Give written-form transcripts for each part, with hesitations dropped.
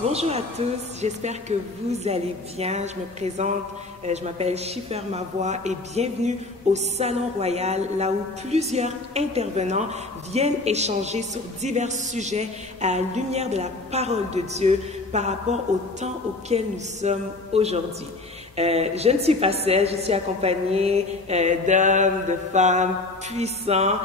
Bonjour à tous, j'espère que vous allez bien. Je me présente, je m'appelle Schiffer Mavoie et bienvenue au Salon Royal, là où plusieurs intervenants viennent échanger sur divers sujets à la lumière de la parole de Dieu par rapport au temps auquel nous sommes aujourd'hui. Je ne suis pas seule, je suis accompagnée d'hommes, de femmes puissants,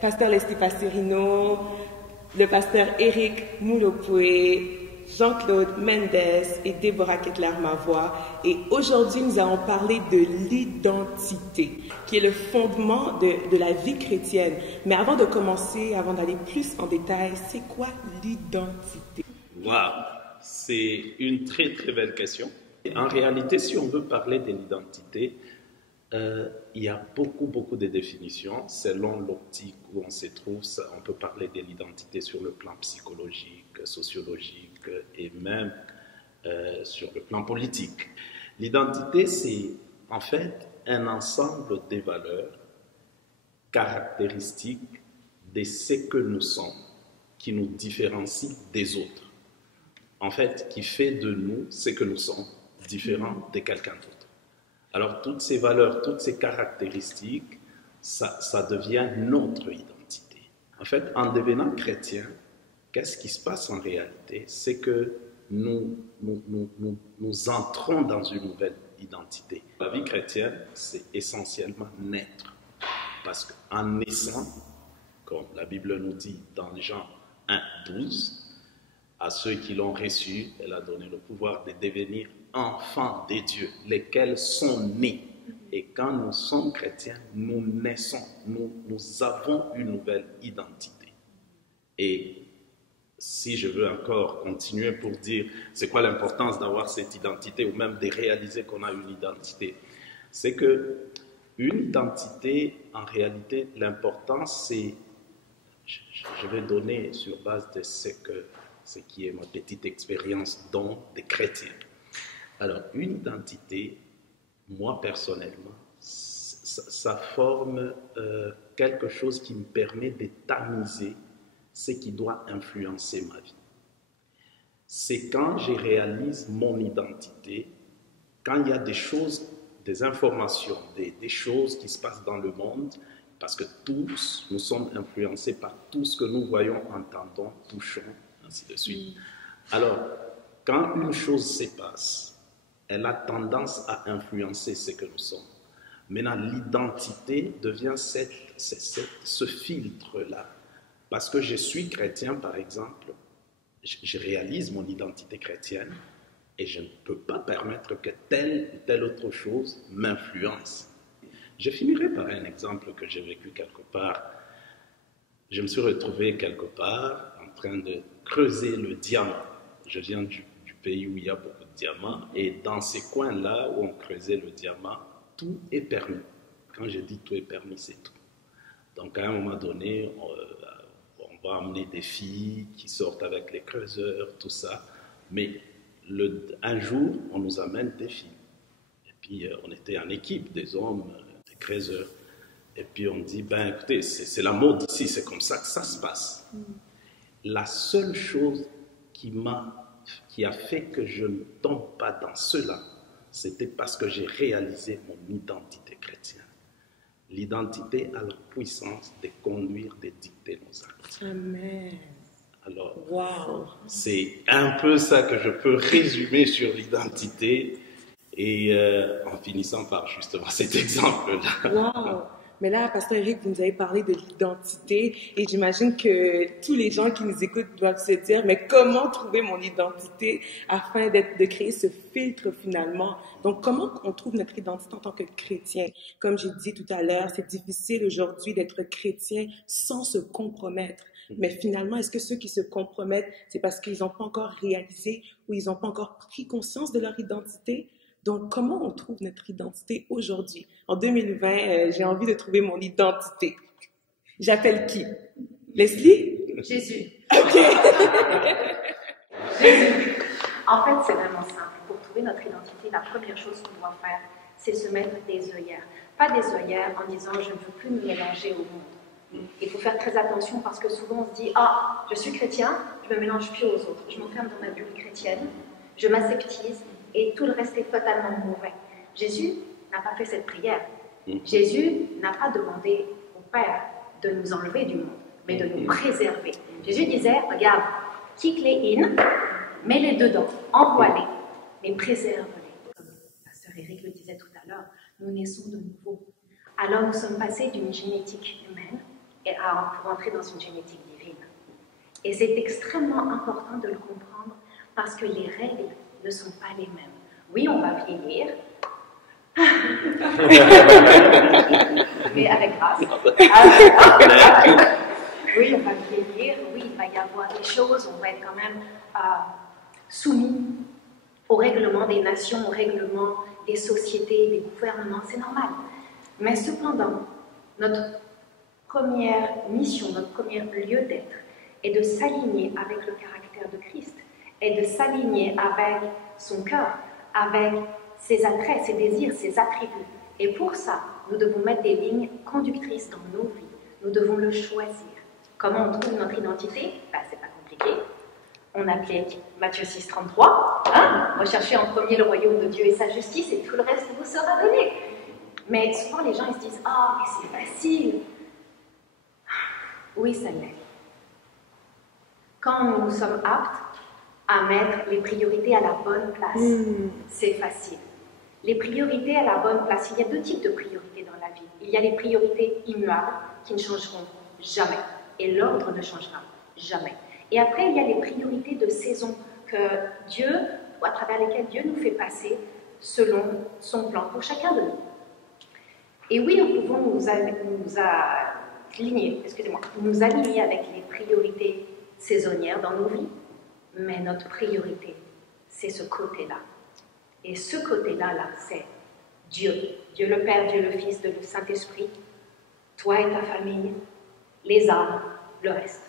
Pasteur Leslie Pastorino, le pasteur Éric Moulopoué, Jean-Claude Mendes et Déborah Kettler-Mavoie. Et aujourd'hui, nous allons parler de l'identité, qui est le fondement de la vie chrétienne. Mais avant de commencer, avant d'aller plus en détail, c'est quoi l'identité? Waouh, c'est une très très belle question. En réalité, si on veut parler de l'identité, il y a beaucoup de définitions selon l'optique où on se trouve. On peut parler de l'identité sur le plan psychologique, sociologique et même sur le plan politique. L'identité, c'est en fait un ensemble des valeurs caractéristiques de ce que nous sommes, qui nous différencie des autres. En fait, qui fait de nous ce que nous sommes, différents de quelqu'un d'autre. Alors, toutes ces valeurs, toutes ces caractéristiques, ça devient notre identité. En fait, en devenant chrétien, qu'est-ce qui se passe en réalité? C'est que nous entrons dans une nouvelle identité. La vie chrétienne, c'est essentiellement naître. Parce qu'en naissant, comme la Bible nous dit dans Jean 1, 12, à ceux qui l'ont reçu, elle a donné le pouvoir de devenir enfants des dieux, lesquels sont nés. Et quand nous sommes chrétiens, nous naissons, nous avons une nouvelle identité. Et si je veux encore continuer pour dire c'est quoi l'importance d'avoir cette identité ou même de réaliser qu'on a une identité, c'est que une identité, en réalité, l'importance c'est, je vais donner sur base de ce qui est ma petite expérience dans des chrétiens. Alors, une identité, moi personnellement, ça forme quelque chose qui me permet de tamiser ce qui doit influencer ma vie. C'est quand je réalise mon identité, quand il y a des choses, des informations, des choses qui se passent dans le monde, parce que tous, nous sommes influencés par tout ce que nous voyons, entendons, touchons, ainsi de suite. Alors, quand une chose se passe, elle a tendance à influencer ce que nous sommes. Maintenant, l'identité devient ce filtre-là. Parce que je suis chrétien, par exemple, je réalise mon identité chrétienne et je ne peux pas permettre que telle ou telle autre chose m'influence. Je finirai par un exemple que j'ai vécu quelque part. Je me suis retrouvé quelque part en train de creuser le diamant. Je viens du pays où il y a beaucoup de diamants, et dans ces coins-là où on creusait le diamant, tout est permis. Quand je dis tout est permis, c'est tout. Donc à un moment donné, on va amener des filles qui sortent avec les creuseurs, tout ça, mais un jour, on nous amène des filles. Et puis on était en équipe, des hommes, des creuseurs, et puis on dit, ben écoutez, c'est la mode ici, c'est comme ça que ça se passe. La seule chose qui a fait que je ne tombe pas dans cela, c'était parce que j'ai réalisé mon identité chrétienne. L'identité a la puissance de conduire, de dicter nos actes. Amen. Alors, wow. C'est un peu ça que je peux résumer sur l'identité, et en finissant par justement cet exemple-là. Wow. Mais là, Pasteur Éric, vous nous avez parlé de l'identité et j'imagine que tous les gens qui nous écoutent doivent se dire, mais comment trouver mon identité afin de créer ce filtre finalement? Donc, comment on trouve notre identité en tant que chrétien? Comme j'ai dit tout à l'heure, c'est difficile aujourd'hui d'être chrétien sans se compromettre. Mais finalement, est-ce que ceux qui se compromettent, c'est parce qu'ils n'ont pas encore réalisé ou ils n'ont pas encore pris conscience de leur identité? Donc, comment on trouve notre identité aujourd'hui? En 2020, j'ai envie de trouver mon identité. J'appelle qui? Leslie? Jésus. OK. Jésus. En fait, c'est vraiment simple. Pour trouver notre identité, la première chose qu'on doit faire, c'est se mettre des œillères. Pas des œillères en disant « je ne veux plus me mélanger au monde ». Il faut faire très attention parce que souvent on se dit « ah, je suis chrétien, je ne me mélange plus aux autres. Je m'enferme dans ma bulle chrétienne, je m'aseptise et tout le reste est totalement mauvais ». Jésus n'a pas fait cette prière. Jésus n'a pas demandé au Père de nous enlever du monde, mais de nous préserver. Jésus disait « regarde, kick-les in, mets-les dedans, envoie-les, mais préserve-les ». Comme Pasteur Eric le disait tout à l'heure, nous naissons de nouveau. Alors nous sommes passés d'une génétique humaine pour entrer dans une génétique divine. Et c'est extrêmement important de le comprendre parce que les règles ne sont pas les mêmes. Oui, on va vieillir, mais avec grâce. Oui, on va vieillir, oui, il va y avoir des choses, on va être quand même soumis au règlement des nations, au règlement des sociétés, des gouvernements, c'est normal. Mais cependant, notre première mission, notre premier lieu d'être est de s'aligner avec le caractère de Christ, est de s'aligner avec son cœur, avec ses attraits, ses désirs, ses attributs. Et pour ça, nous devons mettre des lignes conductrices dans nos vies. Nous devons le choisir. Comment on trouve notre identité? C'est pas compliqué. On applique Matthieu 6, 33. Recherchez en premier le royaume de Dieu et sa justice et tout le reste vous sera donné. Mais souvent les gens ils se disent « ah, mais c'est facile ». Oui, ça l'est. Quand nous sommes aptes à mettre les priorités à la bonne place, c'est facile. Les priorités à la bonne place, il y a deux types de priorités dans la vie. Il y a les priorités immuables qui ne changeront jamais. Et l'ordre ne changera jamais. Et après, il y a les priorités de saison que Dieu, à travers lesquelles Dieu nous fait passer selon son plan pour chacun de nous. Et oui, nous pouvons nous aligner avec les priorités saisonnières dans nos vies, mais notre priorité, c'est ce côté-là. Et ce côté-là, c'est Dieu. Dieu le Père, Dieu le Fils, Dieu le Saint-Esprit, toi et ta famille, les âmes, le reste.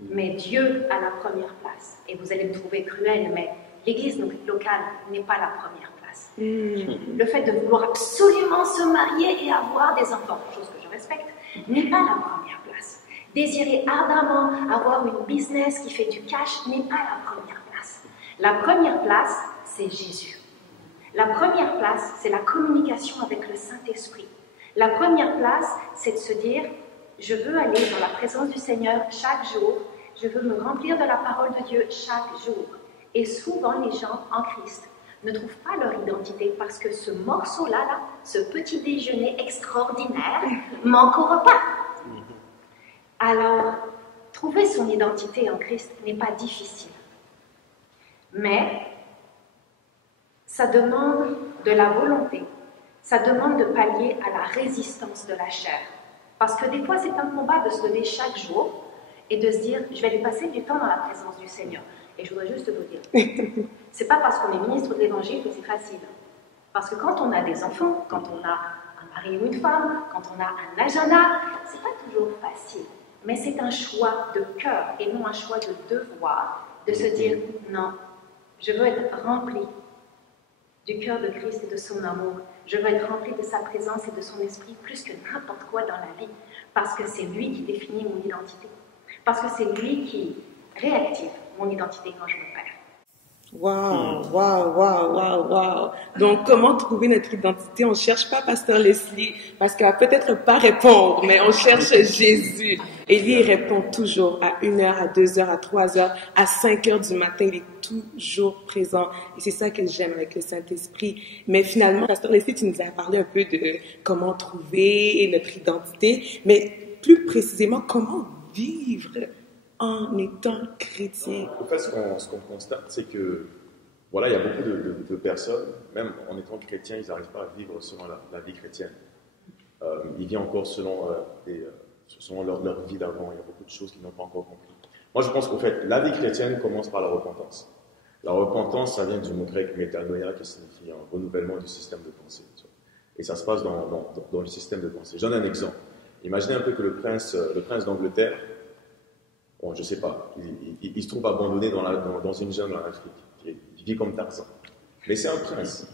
Mais Dieu a la première place. Et vous allez me trouver cruel, mais l'église locale n'est pas la première place. Le fait de vouloir absolument se marier et avoir des enfants, chose que je respecte, n'est pas la première place. Désirer ardemment avoir une business qui fait du cash n'est pas la première place. La première place, c'est Jésus. La première place, c'est la communication avec le Saint-Esprit. La première place, c'est de se dire, je veux aller dans la présence du Seigneur chaque jour, je veux me remplir de la parole de Dieu chaque jour. Et souvent, les gens en Christ ne trouvent pas leur identité parce que ce morceau-là, ce petit déjeuner extraordinaire, manque au repas. Alors, trouver son identité en Christ n'est pas difficile. Mais ça demande de la volonté, ça demande de pallier à la résistance de la chair. Parce que des fois, c'est un combat de se lever chaque jour et de se dire, je vais aller passer du temps dans la présence du Seigneur. Et je voudrais juste vous dire, c'est pas parce qu'on est ministre de l'Évangile que c'est facile. Parce que quand on a des enfants, quand on a un mari ou une femme, quand on a un agenda, c'est pas toujours facile. Mais c'est un choix de cœur et non un choix de devoir, de se dire, non, je veux être rempli du cœur de Christ et de son amour. Je veux être rempli de sa présence et de son esprit plus que n'importe quoi dans la vie. Parce que c'est lui qui définit mon identité. Parce que c'est lui qui réactive mon identité quand je me perds. Wow. Donc, comment trouver notre identité? On ne cherche pas Pasteur Leslie, parce qu'elle va peut-être pas répondre, mais on cherche Jésus. Et lui, il répond toujours à 1h, à 2h, à 3h, à 5h du matin. Il est toujours présent. Et c'est ça que j'aime avec le Saint-Esprit. Mais finalement, Pasteur Leslie, tu nous as parlé un peu de comment trouver notre identité, mais plus précisément, comment vivre en étant chrétien. En fait, ce qu'on constate, c'est que voilà, il y a beaucoup de personnes, même en étant chrétiens, ils n'arrivent pas à vivre selon la vie chrétienne. Ils vivent encore selon leur vie d'avant. Il y a beaucoup de choses qu'ils n'ont pas encore compris. Moi, je pense qu'en fait, la vie chrétienne commence par la repentance. La repentance, ça vient du mot grec métanoïa qui signifie un renouvellement du système de pensée. Tu vois. Et ça se passe dans le système de pensée. J'en ai un exemple. Imaginez un peu que le prince d'Angleterre, bon, je ne sais pas, il se trouve abandonné dans une jungle en Afrique. Il vit comme Tarzan. Mais c'est un prince.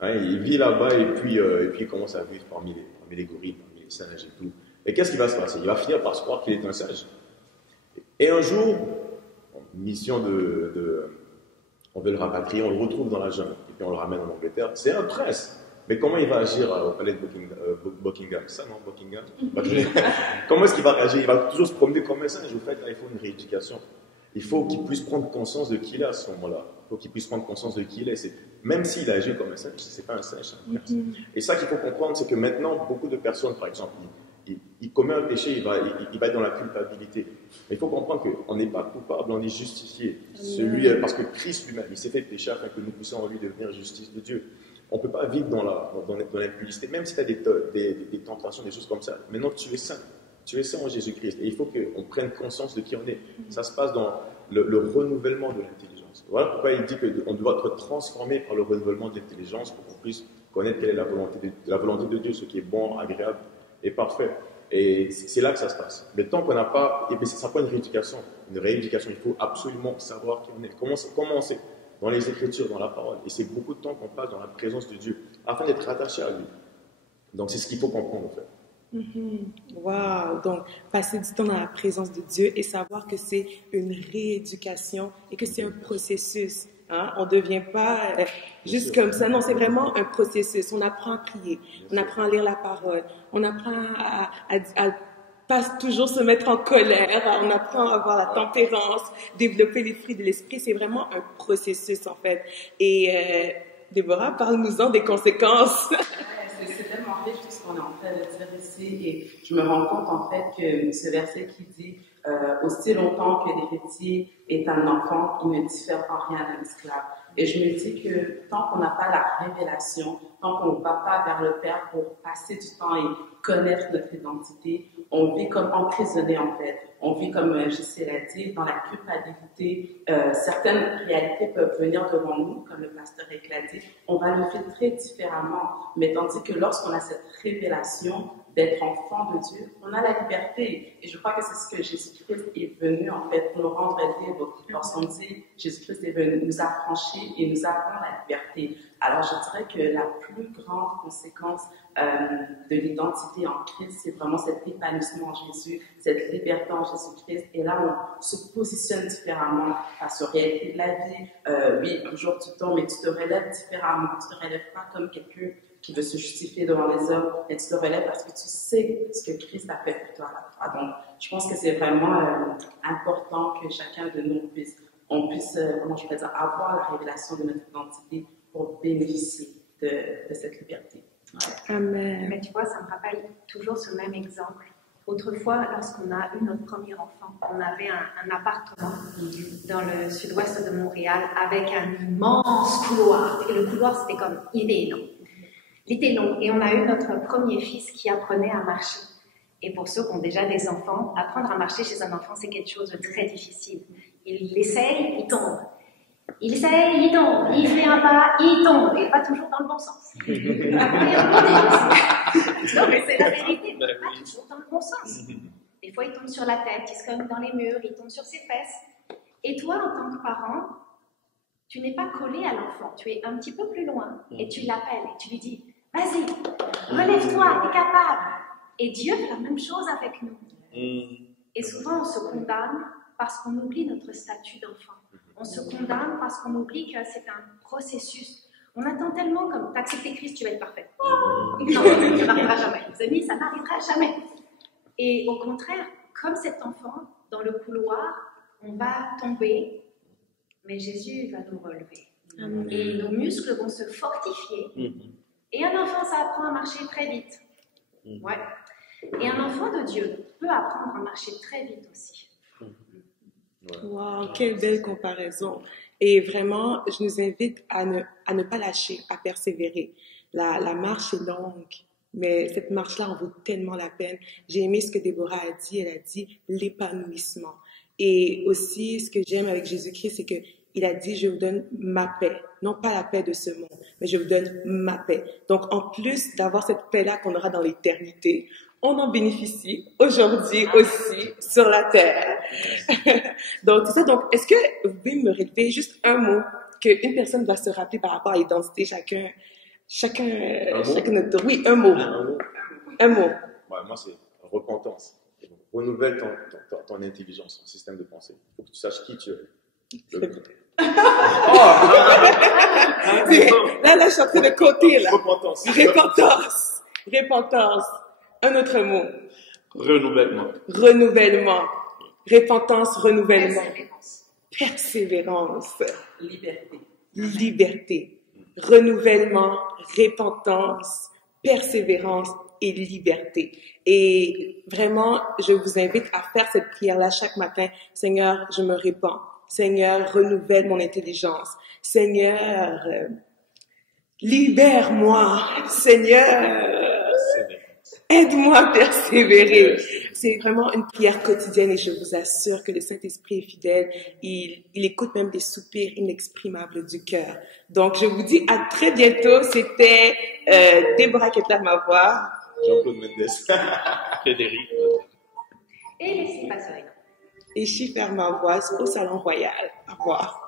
Hein, il vit là-bas et puis il commence à vivre parmi les gorilles, parmi les singes et tout. Et qu'est-ce qui va se passer? Il va finir par se croire qu'il est un singe. Et un jour, mission on veut le rapatrier, on le retrouve dans la jungle, et puis on le ramène en Angleterre. C'est un prince. Mais comment il va agir au palais de Buckingham? Ça, non, Buckingham? Comment est-ce qu'il va réagir? Il va toujours se promener comme un singe. Au fait, là, il faut une rééducation. Il faut qu'il puisse prendre conscience de qui il est à ce moment-là. Il faut qu'il puisse prendre conscience de qui il est. Même s'il agit comme un singe, c'est pas un singe, c'est un prince. Et ça qu'il faut comprendre, c'est que maintenant, beaucoup de personnes, par exemple, il commet un péché, il va être dans la culpabilité. Mais il faut comprendre qu'on n'est pas coupable, on est justifié. Parce que Christ lui-même, il s'est fait pécher afin que nous puissions en lui devenir justice de Dieu. On ne peut pas vivre dans l'impudicité, même si tu as des tentations, des choses comme ça. Maintenant, tu es saint. Tu es saint en Jésus-Christ. Et il faut qu'on prenne conscience de qui on est. Ça se passe dans le renouvellement de l'intelligence. Voilà pourquoi il dit qu'on doit être transformé par le renouvellement de l'intelligence pour qu'on puisse connaître quelle est la volonté de Dieu, ce qui est bon, agréable et parfait. Et c'est là que ça se passe. Mais tant qu'on n'a pas, et bien ça prend une rééducation. Il faut absolument savoir qui on est. Comment on sait? Dans les Écritures, dans la parole. Et c'est beaucoup de temps qu'on passe dans la présence de Dieu, afin d'être attaché à lui. Donc c'est ce qu'il faut comprendre, en fait. Wow! Donc, passer du temps dans la présence de Dieu et savoir que c'est une rééducation et que c'est un processus. Hein? On ne devient pas juste comme ça. Non, c'est vraiment un processus. On apprend à prier, on apprend à lire la parole, on apprend à pas toujours se mettre en colère, on apprend à avoir la tempérance, développer les fruits de l'esprit. C'est vraiment un processus, en fait. Et Déborah, parle-nous-en des conséquences. C'est tellement riche tout ce qu'on est en train de dire ici, et je me rends compte en fait que ce verset qui dit aussi longtemps que l'héritier est un enfant, il ne diffère en rien d'un esclave. Et je me dis que tant qu'on n'a pas la révélation, tant qu'on ne va pas vers le Père pour passer du temps et connaître notre identité, on vit comme emprisonné en fait. On vit comme Jessie l'a dit, dans la culpabilité. Certaines réalités peuvent venir devant nous, comme le pasteur Rick l'a dit. On va le filtrer différemment. Mais tandis que lorsqu'on a cette révélation d'être enfant de Dieu, on a la liberté. Et je crois que c'est ce que Jésus-Christ est venu en fait pour nous rendre libres. Lorsqu'on dit Jésus-Christ est venu nous affranchir et nous apprendre la liberté. Alors je dirais que la plus grande conséquence de l'identité en Christ, c'est vraiment cet épanouissement en Jésus, cette liberté en Jésus-Christ. Et là, on se positionne différemment face aux réalités de la vie. Oui, un jour tu tombes, mais tu te relèves différemment. Tu te relèves pas comme quelqu'un qui veut se justifier devant les hommes, mais tu te relèves parce que tu sais ce que Christ a fait pour toi à la croix. Donc, je pense que c'est vraiment important que chacun de nous puisse comment je peux dire, avoir la révélation de notre identité pour bénéficier de cette liberté. Ouais. Amen. Mais tu vois, ça me rappelle toujours ce même exemple. Autrefois, lorsqu'on a eu notre premier enfant, on avait un appartement dans le sud-ouest de Montréal avec un immense couloir. Et le couloir, c'était comme, il était long. Et on a eu notre premier fils qui apprenait à marcher. Et pour ceux qui ont déjà des enfants, apprendre à marcher chez un enfant, c'est quelque chose de très difficile. Il essaye, il tombe. Il essaye, il tombe. Il fait un pas, il tombe. Et pas toujours dans le bon sens. Non, mais c'est la vérité. Pas toujours dans le bon sens. Des fois, il tombe sur la tête, il se cogne dans les murs, il tombe sur ses fesses. Et toi, en tant que parent, tu n'es pas collé à l'enfant. Tu es un petit peu plus loin et tu l'appelles et tu lui dis « Vas-y, relève-toi, t'es capable !» Et Dieu fait la même chose avec nous. Et souvent, on se condamne parce qu'on oublie notre statut d'enfant. On se condamne parce qu'on oublie que c'est un processus. On attend tellement comme t'as accepté Christ, tu vas être parfait. Non, ça n'arrivera jamais. Les amis, ça n'arrivera jamais. Et au contraire, comme cet enfant, dans le couloir, on va tomber, mais Jésus va nous relever. Et nos muscles vont se fortifier. Et un enfant, ça apprend à marcher très vite. Ouais. Et un enfant de Dieu peut apprendre à marcher très vite aussi. Wow, quelle belle comparaison. Et vraiment, je nous invite à ne pas lâcher, à persévérer. La marche est longue, mais cette marche-là en vaut tellement la peine. J'ai aimé ce que Déborah a dit. Elle a dit l'épanouissement. Et aussi, ce que j'aime avec Jésus-Christ, c'est qu'il il a dit, je vous donne ma paix. Non pas la paix de ce monde, mais je vous donne ma paix. Donc, en plus d'avoir cette paix-là qu'on aura dans l'éternité, on en bénéficie aujourd'hui aussi sur la terre. Donc, c'est ça. Donc, est-ce que vous pouvez me relever juste un mot qu'une personne va se rappeler par rapport à l'identité, chacun notre... Oui, un mot. Un mot. Ouais, moi, c'est repentance. Renouvelle ton intelligence, ton système de pensée. Il faut que tu saches qui tu es. Là, je suis en train de côté, là. Repentance. Repentance. Un autre mot. Renouvellement. Renouvellement. Repentance, renouvellement. Persévérance. Persévérance. Liberté. Liberté. Renouvellement, repentance, persévérance et liberté. Et vraiment, je vous invite à faire cette prière-là chaque matin. Seigneur, je me répands. Seigneur, renouvelle mon intelligence. Seigneur, libère-moi. Seigneur, aide-moi à persévérer. C'est vraiment une prière quotidienne et je vous assure que le Saint-Esprit est fidèle. Il écoute même des soupirs inexprimables du cœur. Donc, je vous dis à très bientôt. C'était Déborah Ketla-Mavoie. Jean-Claude Mendes. Frédéric. Et les six passerelles. Et Chifer Mavoie au Salon Royal. Au revoir.